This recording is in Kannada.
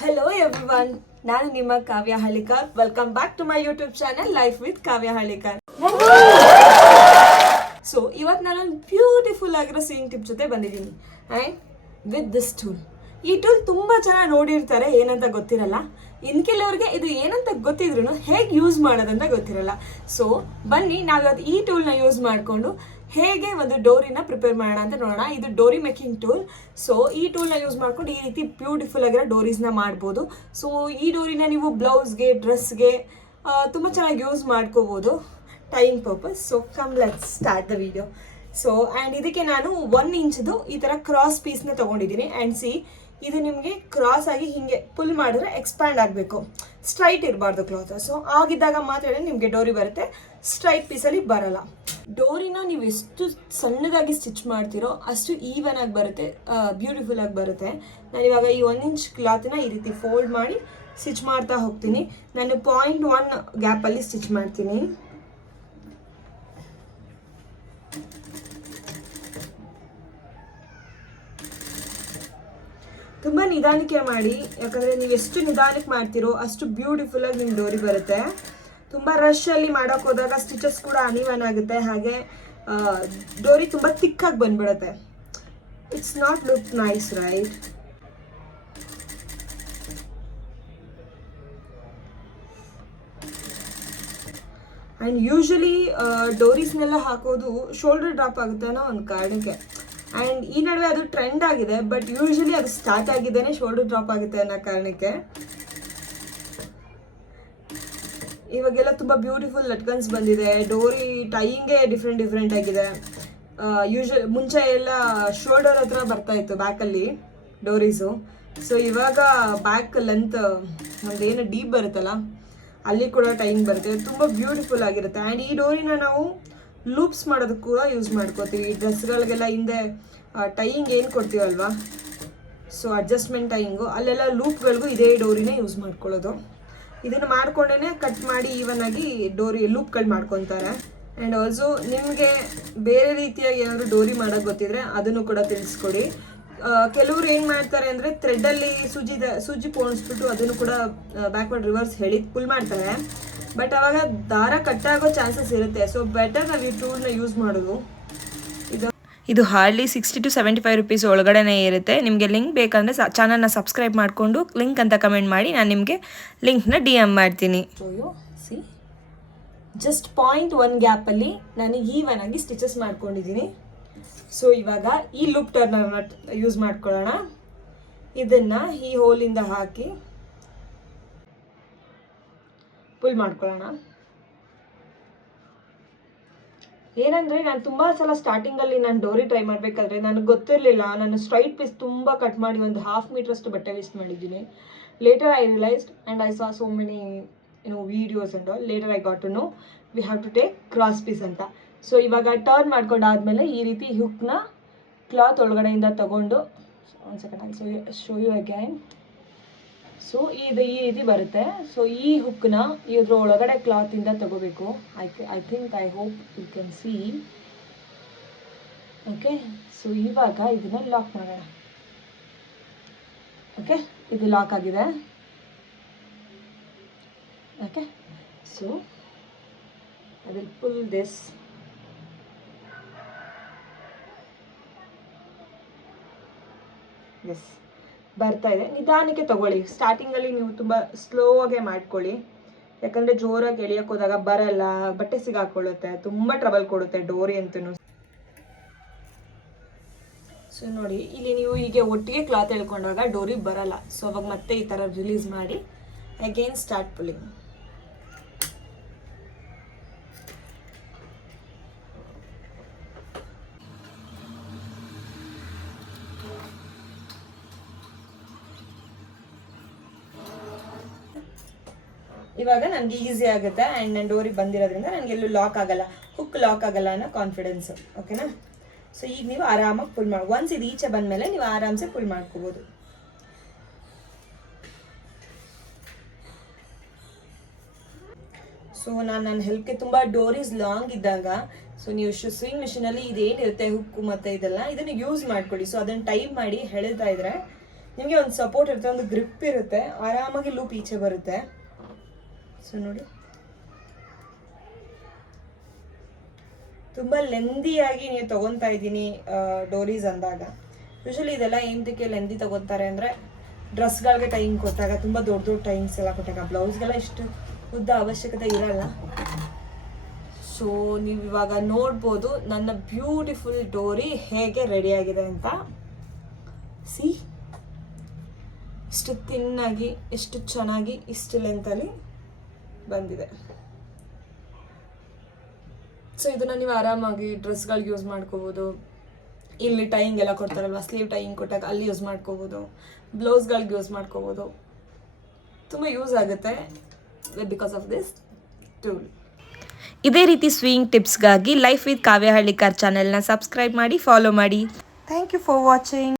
Hello everyone, ನಾನು ನಿಮ್ಮ Kavya Hallikar. Welcome back to my YouTube channel life with Kavya Hallikar. So ಇವತ್ತು ನಾನೊಂದು ಬ್ಯೂಟಿಫುಲ್ ಆಗಿರೋ ಸೀಯಿಂಗ್ ಟಿಪ್ ಜೊತೆ ಬಂದಿದ್ದೀನಿ ಆ್ಯಂಡ್ ವಿತ್ ದಿಸ್ ಟೂಲ್. ಈ ಟೂಲ್ ತುಂಬ ಜನ ನೋಡಿರ್ತಾರೆ, ಏನಂತ ಗೊತ್ತಿರಲ್ಲ. ಇನ್ ಕೆಲವ್ರಿಗೆ ಇದು ಏನಂತ ಗೊತ್ತಿದ್ರು ಹೇಗೆ ಯೂಸ್ ಮಾಡೋದಂತ ಗೊತ್ತಿರಲ್ಲ. ಸೊ ಬನ್ನಿ ನಾವಿವತ್ತು ಈ ಟೂಲ್ನ ಯೂಸ್ ಮಾಡಿಕೊಂಡು ಹೇಗೆ ಒಂದು ಡೋರಿನ ಪ್ರಿಪೇರ್ ಮಾಡೋಣ ಅಂತ ನೋಡೋಣ. ಇದು ಡೋರಿ ಮೇಕಿಂಗ್ ಟೂಲ್. ಸೊ ಈ ಟೂಲ್ನ ಯೂಸ್ ಮಾಡ್ಕೊಂಡು ಈ ರೀತಿ ಬ್ಯೂಟಿಫುಲ್ ಆಗಿರೋ ಡೋರೀಸ್ನ ಮಾಡ್ಬೋದು. ಸೊ ಈ ಡೋರಿನ ನೀವು ಬ್ಲೌಸ್ಗೆ, ಡ್ರೆಸ್ಗೆ ತುಂಬ ಚೆನ್ನಾಗಿ ಯೂಸ್ ಮಾಡ್ಕೋಬೋದು time purpose. So come let's start the video. So and ಇದಕ್ಕೆ ನಾನು 1 ಇಂಚ್ದು ಈ ಥರ ಕ್ರಾಸ್ ಪೀಸ್ನ ತೊಗೊಂಡಿದ್ದೀನಿ. ಆ್ಯಂಡ್ ಸಿ, ಇದು ನಿಮಗೆ ಕ್ರಾಸ್ ಆಗಿ ಹೀಗೆ ಪುಲ್ ಮಾಡಿದ್ರೆ ಎಕ್ಸ್ಪ್ಯಾಂಡ್ ಆಗಬೇಕು, ಸ್ಟ್ರೈಟ್ ಇರಬಾರ್ದು ಕ್ಲಾತ್. ಸೊ ಆಗಿದ್ದಾಗ ಮಾತ್ರ ನಿಮಗೆ ಡೋರಿ ಬರುತ್ತೆ, ಸ್ಟ್ರೈಟ್ ಪೀಸಲ್ಲಿ ಬರಲ್ಲ. ಡೋರಿನ ನೀವು ಎಷ್ಟು ಸಣ್ಣದಾಗಿ ಸ್ಟಿಚ್ ಮಾಡ್ತೀರೋ ಅಷ್ಟು ಈವನ್ ಆಗಿ ಬರುತ್ತೆ, ಬ್ಯೂಟಿಫುಲ್ ಆಗಿ ಬರುತ್ತೆ. ನಾನು ಇವಾಗ ಈ 1 ಇಂಚ್ ಕ್ಲಾತ್ನ ಈ ರೀತಿ ಫೋಲ್ಡ್ ಮಾಡಿ ಸ್ಟಿಚ್ ಮಾಡ್ತಾ ಹೋಗ್ತೀನಿ. ನಾನು 0.1 ಗ್ಯಾಪಲ್ಲಿ ಸ್ಟಿಚ್ ಮಾಡ್ತೀನಿ. ತುಂಬ ನಿಧಾನಕ್ಕೆ ಮಾಡಿ, ಯಾಕಂದರೆ ನೀವು ಎಷ್ಟು ನಿಧಾನಕ್ಕೆ ಮಾಡ್ತೀರೋ ಅಷ್ಟು ಬ್ಯೂಟಿಫುಲ್ಲಾಗಿ ನಿಮ್ಮ ಡೋರಿ ಬರುತ್ತೆ. ತುಂಬ ರಶಲ್ಲಿ ಮಾಡೋಕೆ ಹೋದಾಗ ಸ್ಟಿಚಸ್ ಕೂಡ ಅನ್ಇವನ್ ಆಗುತ್ತೆ, ಹಾಗೆ ಡೋರಿ ತುಂಬ ತಿಕ್ಕಾಗಿ ಬಂದ್ಬಿಡುತ್ತೆ. It's not look nice, right? And usually ಡೋರೀಸ್ನೆಲ್ಲ ಹಾಕೋದು ಶೋಲ್ಡರ್ ಡ್ರಾಪ್ ಆಗುತ್ತೆ ಅನ್ನೋ ಒಂದು ಕಾರಣಕ್ಕೆ. ಆ್ಯಂಡ್ ಈ ನಡುವೆ ಅದು ಟ್ರೆಂಡ್ ಆಗಿದೆ, ಬಟ್ ಯೂಶಲಿ ಅದು ಸ್ಟಾರ್ಟ್ ಆಗಿದ್ದೇನೆ ಶೋಲ್ಡರ್ ಡ್ರಾಪ್ ಆಗುತ್ತೆ ಅನ್ನೋ ಕಾರಣಕ್ಕೆ. ಇವಾಗೆಲ್ಲ ತುಂಬ ಬ್ಯೂಟಿಫುಲ್ ಲಟ್ಕನ್ಸ್ ಬಂದಿದೆ. ಡೋರಿ ಟೈಯಿಂಗೇ ಡಿಫ್ರೆಂಟ್ ಆಗಿದೆ. ಮುಂಚೆ ಎಲ್ಲ ಶೋಲ್ಡರ್ ಹತ್ರ ಬರ್ತಾ ಇತ್ತು ಬ್ಯಾಕಲ್ಲಿ ಡೋರೀಸು. ಸೊ ಇವಾಗ ಬ್ಯಾಕ್ ಲೆಂತ್ ನಮ್ದೇನು ಡೀಪ್ ಬರುತ್ತಲ್ಲ ಅಲ್ಲಿ ಕೂಡ ಟೈಯಿಂಗ್ ಬರುತ್ತೆ, ತುಂಬ ಬ್ಯೂಟಿಫುಲ್ ಆಗಿರುತ್ತೆ. ಆ್ಯಂಡ್ ಈ ಡೋರಿನ ನಾವು ಲೂಪ್ಸ್ ಮಾಡೋದಕ್ಕೆ ಕೂಡ ಯೂಸ್ ಮಾಡ್ಕೋತೀವಿ. ಡ್ರೆಸ್ಗಳಿಗೆಲ್ಲ ಹಿಂದೆ ಟೈಯಿಂಗ್ ಏನು ಕೊಡ್ತೀವಲ್ವಾ, ಸೊ ಅಡ್ಜಸ್ಟ್ಮೆಂಟ್ ಟೈಯಿಂಗು, ಅಲ್ಲೆಲ್ಲ ಲೂಪ್ಗಳಿಗೂ ಇದೇ ಡೋರಿನೇ ಯೂಸ್ ಮಾಡ್ಕೊಳ್ಳೋದು. ಇದನ್ನು ಮಾಡ್ಕೊಂಡೇ ಕಟ್ ಮಾಡಿ ಈವನ್ ಆಗಿ ಡೋರಿ ಲೂಪ್ಗಳು ಮಾಡ್ಕೊತಾರೆ. ಆ್ಯಂಡ್ ಆಲ್ಸೋ ನಿಮಗೆ ಬೇರೆ ರೀತಿಯಾಗಿ ಏನಾದರೂ ಡೋರಿ ಮಾಡೋಕ್ಕೆ ಗೊತ್ತಿದ್ರೆ ಅದನ್ನು ಕೂಡ ತಿಳಿಸ್ಕೊಡಿ. ಕೆಲವರು ಏನು ಮಾಡ್ತಾರೆ ಅಂದರೆ ಥ್ರೆಡ್ಡಲ್ಲಿ ಸೂಜಿ ಪೋಣಿಸ್ಬಿಟ್ಟು ಅದನ್ನು ಕೂಡ ಬ್ಯಾಕ್ವರ್ಡ್ ರಿವರ್ಸ್ ಹೇಳಿ ಪುಲ್ ಮಾಡ್ತಾರೆ. ಬಟ್ ಅವಾಗ ದಾರ ಕಟ್ಟಾಗೋ ಚಾನ್ಸಸ್ ಇರುತ್ತೆ. ಸೊ ಬೆಟರ್ ನಾವು ಈ ಟೂಲ್ನ ಯೂಸ್ ಮಾಡೋದು. ಇದು ಹಾರ್ಡ್ಲಿ 60 to 75 ರುಪೀಸ್ ಒಳಗಡೆನೇ ಇರುತ್ತೆ. ನಿಮಗೆ ಲಿಂಕ್ ಬೇಕಂದರೆ ಚಾನಲ್ನ ಸಬ್ಸ್ಕ್ರೈಬ್ ಮಾಡಿಕೊಂಡು ಲಿಂಕ್ ಅಂತ ಕಮೆಂಟ್ ಮಾಡಿ, ನಾನು ನಿಮಗೆ ಲಿಂಕ್ನ DM ಮಾಡ್ತೀನಿ. ಸಿ, ಜಸ್ಟ್ 0.1 ಗ್ಯಾಪಲ್ಲಿ ನಾನು ಈವನ್ ಆಗಿ ಸ್ಟಿಚಸ್ ಮಾಡ್ಕೊಂಡಿದ್ದೀನಿ. ಸೊ ಇವಾಗ ಈ ಲೂಪ್ ಟರ್ನರ್ನ ಯೂಸ್ ಮಾಡ್ಕೊಳ್ಳೋಣ. ಇದನ್ನು ಈ ಹೋಲಿಂದ ಹಾಕಿ ಪುಲ್ ಮಾಡ್ಕೊಳ್ಳೋಣ. ಏನಂದರೆ ನಾನು ತುಂಬ ಸಲ ಸ್ಟಾರ್ಟಿಂಗಲ್ಲಿ ನಾನು ಡೋರಿ ಟ್ರೈ ಮಾಡಬೇಕಾದ್ರೆ ನನಗೆ ಗೊತ್ತಿರಲಿಲ್ಲ. ನಾನು ಸ್ಟ್ರೈಟ್ ಪೀಸ್ ತುಂಬ ಕಟ್ ಮಾಡಿ ಒಂದು 1/2 ಮೀಟ್ರಷ್ಟು ಬಟ್ಟೆ ವೇಸ್ಟ್ ಮಾಡಿದ್ದೀನಿ. Later I realised and I saw so many videos and all. Later I got to know we have to take cross piece ಅಂತ. ಸೊ ಇವಾಗ ಟರ್ನ್ ಮಾಡ್ಕೊಂಡಾದ್ಮೇಲೆ ಈ ರೀತಿ ಹುಕ್ನ ಕ್ಲಾತ್ ಒಳಗಡೆಯಿಂದ ತಗೊಂಡು, ಒಂದು second I show you again. So ಇದು ಈ ರೀತಿ ಬರುತ್ತೆ. ಸೊ ಈ ಹುಕ್ನ ಇದ್ರ ಒಳಗಡೆ ಕ್ಲಾತಿಂದ ತಗೋಬೇಕು. I hope you can see. Okay, so ಇವಾಗ ಇದನ್ನ ಲಾಕ್ ಮಾಡೋಣ. ಓಕೆ, ಇದು ಲಾಕ್ ಆಗಿದೆ. Okay, so I will pull this. Yes, ಬರ್ತಾ ಇದೆ. ನಿಧಾನಕ್ಕೆ ತಗೊಳ್ಳಿ. ಸ್ಟಾರ್ಟಿಂಗಲ್ಲಿ ನೀವು ತುಂಬ ಸ್ಲೋ ಆಗೇ ಮಾಡ್ಕೊಳ್ಳಿ, ಯಾಕಂದರೆ ಜೋರಾಗಿ ಎಳಿಯೋಕೆ ಹೋದಾಗ ಬರಲ್ಲ, ಬಟ್ಟೆ ಸಿಗಾಕೊಳ್ಳುತ್ತೆ, ತುಂಬ ಟ್ರಬಲ್ ಕೊಡುತ್ತೆ ಡೋರಿ ಅಂತೂ. ಸೊ ನೋಡಿ, ಇಲ್ಲಿ ನೀವು ಹೀಗೆ ಒಟ್ಟಿಗೆ ಕ್ಲಾತ್ ಎಳ್ಕೊಂಡಾಗ ಡೋರಿ ಬರಲ್ಲ. ಸೊ ಅವಾಗ ಮತ್ತೆ ಈ ಥರ ರಿಲೀಸ್ ಮಾಡಿ ಅಗೇನ್ ಸ್ಟಾರ್ಟ್ ಪುಲ್ಲಿಂಗ್. ಇವಾಗ ನನಗೆ ಈಸಿ ಆಗುತ್ತೆ. ಆ್ಯಂಡ್ ನನ್ನ ಡೋರಿ ಬಂದಿರೋದ್ರಿಂದ ನನಗೆಲ್ಲೂ ಲಾಕ್ ಆಗಲ್ಲ, ಹುಕ್ ಲಾಕ್ ಆಗಲ್ಲ ಅನ್ನೋ ಕಾನ್ಫಿಡೆನ್ಸು. ಓಕೆನಾ? ಸೊ ಈಗ ನೀವು ಆರಾಮಾಗಿ ಪುಲ್ ಮಾಡಿ, ಒನ್ಸ್ ಇದು ಈಚೆ ಬಂದಮೇಲೆ ನೀವು ಆರಾಮ್ಸೆ ಪುಲ್ ಮಾಡ್ಕೋಬೋದು. ಸೊ ನಾನು ನನ್ನ ಹೆಲ್ಪ್ಗೆ ತುಂಬ ಡೋರೀಸ್ ಲಾಂಗ್ ಇದ್ದಾಗ, ಸೊ ನೀವು ಸ್ವಿಂಗ್ ಮಿಷಿನಲ್ಲಿ ಇದೇನಿರುತ್ತೆ ಹುಕ್ಕು ಮತ್ತು ಇದೆಲ್ಲ, ಇದನ್ನು ಯೂಸ್ ಮಾಡ್ಕೊಳ್ಳಿ. ಸೊ ಅದನ್ನು ಟೈಪ್ ಮಾಡಿ ಎಳಿತಾ ಇದ್ರೆ ನಿಮಗೆ ಒಂದು ಸಪೋರ್ಟ್ ಇರುತ್ತೆ, ಒಂದು ಗ್ರಿಪ್ ಇರುತ್ತೆ, ಆರಾಮಾಗಿ ಲೂಪ್ ಈಚೆ ಬರುತ್ತೆ. ಸೊ ನೋಡಿ, ತುಂಬ ಲೆಂದಿಯಾಗಿ ನೀವು ತೊಗೊತಾ ಇದ್ದೀನಿ ಡೋರೀಸ್ ಅಂದಾಗ. ಯೂಶಲಿ ಇದೆಲ್ಲ ಏನಕ್ಕೆ ಲೆಂದಿ ತೊಗೊತಾರೆ ಅಂದರೆ ಡ್ರೆಸ್ಗಳಿಗೆ ಟೈಮ್ ಕೊಟ್ಟಾಗ, ತುಂಬ ದೊಡ್ಡ ದೊಡ್ಡ ಟೈಮ್ಸ್ ಎಲ್ಲ ಕೊಟ್ಟಾಗ. ಬ್ಲೌಸ್ಗೆಲ್ಲ ಇಷ್ಟು ಉದ್ದ ಅವಶ್ಯಕತೆ ಇರಲ್ಲ. ಸೊ ನೀವು ಇವಾಗ ನೋಡ್ಬೋದು ನನ್ನ ಬ್ಯೂಟಿಫುಲ್ ಡೋರಿ ಹೇಗೆ ರೆಡಿಯಾಗಿದೆ ಅಂತ. ಸಿ, ಇಷ್ಟು ತಿನ್ನಾಗಿ, ಎಷ್ಟು ಚೆನ್ನಾಗಿ, ಇಷ್ಟು ಲೆಂತಲ್ಲಿ ಬಂದಿದೆ. ಸೊ ಇದನ್ನು ನೀವು ಆರಾಮಾಗಿ ಡ್ರೆಸ್ಗಳಿಗೆ ಯೂಸ್ ಮಾಡ್ಕೋಬೋದು. ಇಲ್ಲಿ ಟೈಯಿಂಗ್ ಎಲ್ಲ ಕೊಡ್ತಾರಲ್ವ, ಸ್ಲೀವ್ ಟೈಯಿಂಗ್ ಕೊಟ್ಟಾಗ ಅಲ್ಲಿ ಯೂಸ್ ಮಾಡ್ಕೋಬೋದು, ಬ್ಲೌಸ್ಗಳಿಗೆ ಯೂಸ್ ಮಾಡ್ಕೋಬೋದು. ತುಂಬ ಯೂಸ್ ಆಗುತ್ತೆ ಬಿಕಾಸ್ ಆಫ್ ದಿಸ್ ಟೂಲ್. ಇದೇ ರೀತಿ ಸ್ವಿಂಗ್ ಟಿಪ್ಸ್ಗಾಗಿ ಲೈಫ್ ವಿತ್ ಕಾವ್ಯ ಹಳ್ಳಿಕಾರ್ ಚಾನೆಲ್ನ ಸಬ್ಸ್ಕ್ರೈಬ್ ಮಾಡಿ, ಫಾಲೋ ಮಾಡಿ. Thank you for watching.